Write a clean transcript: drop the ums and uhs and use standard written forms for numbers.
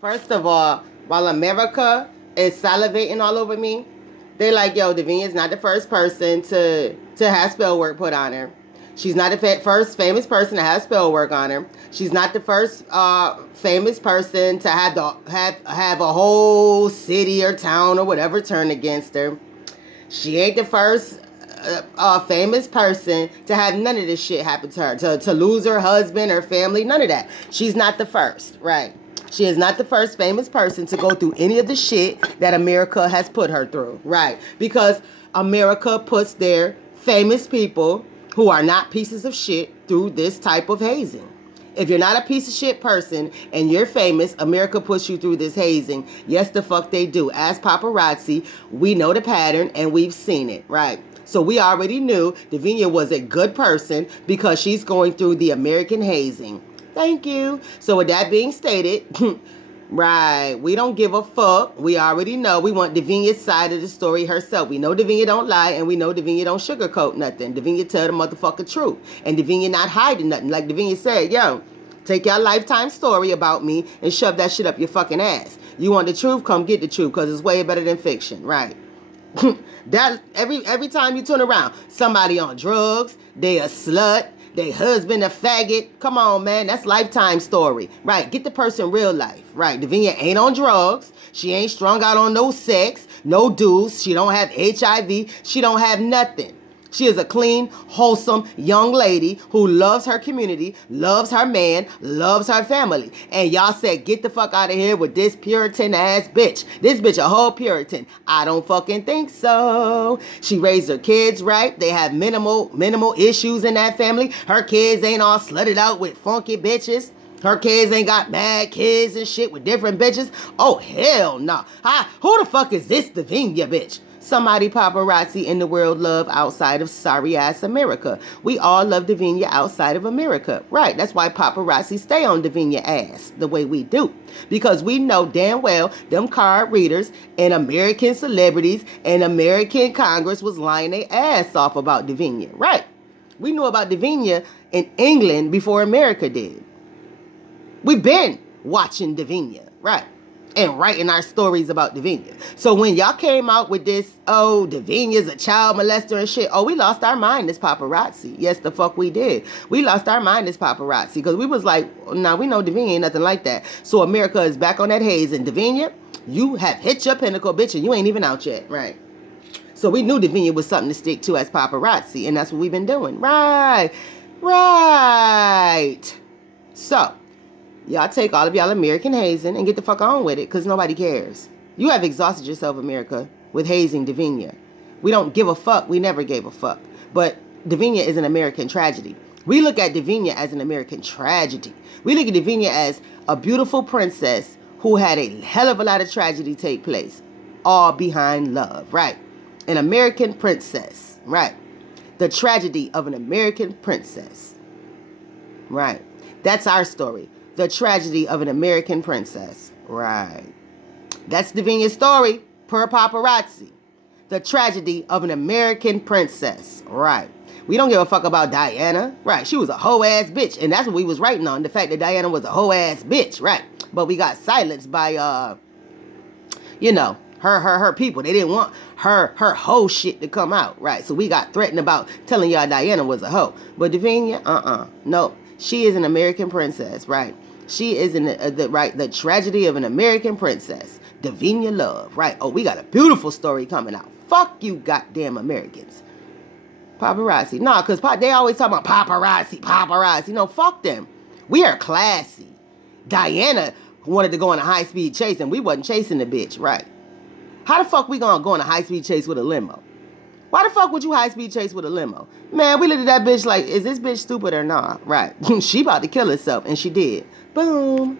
First of all, while America is salivating all over me, they like, yo, Davinia is not the first person to have spell work put on her. She's not the first famous person to have spell work on her. She's not the first famous person to have a whole city or town or whatever turn against her. She ain't the first famous person to have none of this shit happen to her, to lose her husband, her family, none of that. She's not the first, right? She is not the first famous person to go through any of the shit that America has put her through, right? Because America puts their famous people who are not pieces of shit through this type of hazing. If you're not a piece of shit person and you're famous, America puts you through this hazing. Yes, the fuck they do. As paparazzi, we know the pattern and we've seen it, right? So we already knew Davinia was a good person because she's going through the American hazing. Thank you. So with that being stated, right, we don't give a fuck. We already know. We want Davinia's side of the story herself. We know Davinia don't lie, and we know Davinia don't sugarcoat nothing. Davinia tell the motherfucking truth. And Davinia not hiding nothing. Like Davinia said, yo, take your lifetime story about me and shove that shit up your fucking ass. You want the truth? Come get the truth, because it's way better than fiction, right? That every time you turn around, somebody on drugs, they a slut, they husband a faggot. Come on, man. That's lifetime story. Right. Get the person real life. Right. Davinia ain't on drugs. She ain't strung out on no sex, no dudes. She don't have HIV. She don't have nothing. She is a clean, wholesome young lady who loves her community, loves her man, loves her family. And y'all said, get the fuck out of here with this Puritan ass bitch. This bitch a whole Puritan. I don't fucking think so. She raised her kids right. They have minimal issues in that family. Her kids ain't all slutted out with funky bitches. Her kids ain't got mad kids and shit with different bitches. Oh, hell no. Who the fuck is this Davinia bitch? Somebody paparazzi in the world love outside of sorry ass America. We all love Davinia outside of America. Right, that's why paparazzi stay on Davinia ass the way we do. Because we know damn well them card readers and American celebrities and American Congress was lying their ass off about Davinia. Right. We knew about Davinia in England before America did. We've been watching Davinia, right? And writing our stories about Davinia. So when y'all came out with this, oh, Davinia's a child molester and shit, oh, we lost our mind as paparazzi. Yes, the fuck we did. We lost our mind as paparazzi because we was like, nah, we know Davinia ain't nothing like that. So America is back on that haze. And Davinia, you have hit your pinnacle, bitch, and you ain't even out yet, right? So we knew Davinia was something to stick to as paparazzi, and that's what we've been doing. Right. So y'all take all of y'all American hazing and get the fuck on with it, because nobody cares. You have exhausted yourself, America, with hazing Davinia. We don't give a fuck. We never gave a fuck. But Davinia is an American tragedy. We look at Davinia as an American tragedy. We look at Davinia as a beautiful princess who had a hell of a lot of tragedy take place, all behind love, right? An American princess, right? The tragedy of an American princess, right? That's our story. The tragedy of an American princess. Right. That's Davinia's story, per paparazzi. The tragedy of an American princess. Right. We don't give a fuck about Diana. Right. She was a hoe ass bitch. And that's what we was writing on. The fact that Diana was a hoe ass bitch. Right. But we got silenced by, her people. They didn't want her hoe shit to come out. Right. So we got threatened about telling y'all Diana was a hoe. But Davinia, no. She is an American princess, right? She is the tragedy of an American princess. Davinia Love, right? Oh, we got a beautiful story coming out. Fuck you goddamn Americans. Paparazzi. Nah, because they always talk about paparazzi. No, fuck them. We are classy. Diana wanted to go on a high-speed chase, and we wasn't chasing the bitch, right? How the fuck we gonna go on a high-speed chase with a limo? Why the fuck would you high-speed chase with a limo? Man, we looked at that bitch like, is this bitch stupid or not? Right. She about to kill herself, and she did. Boom.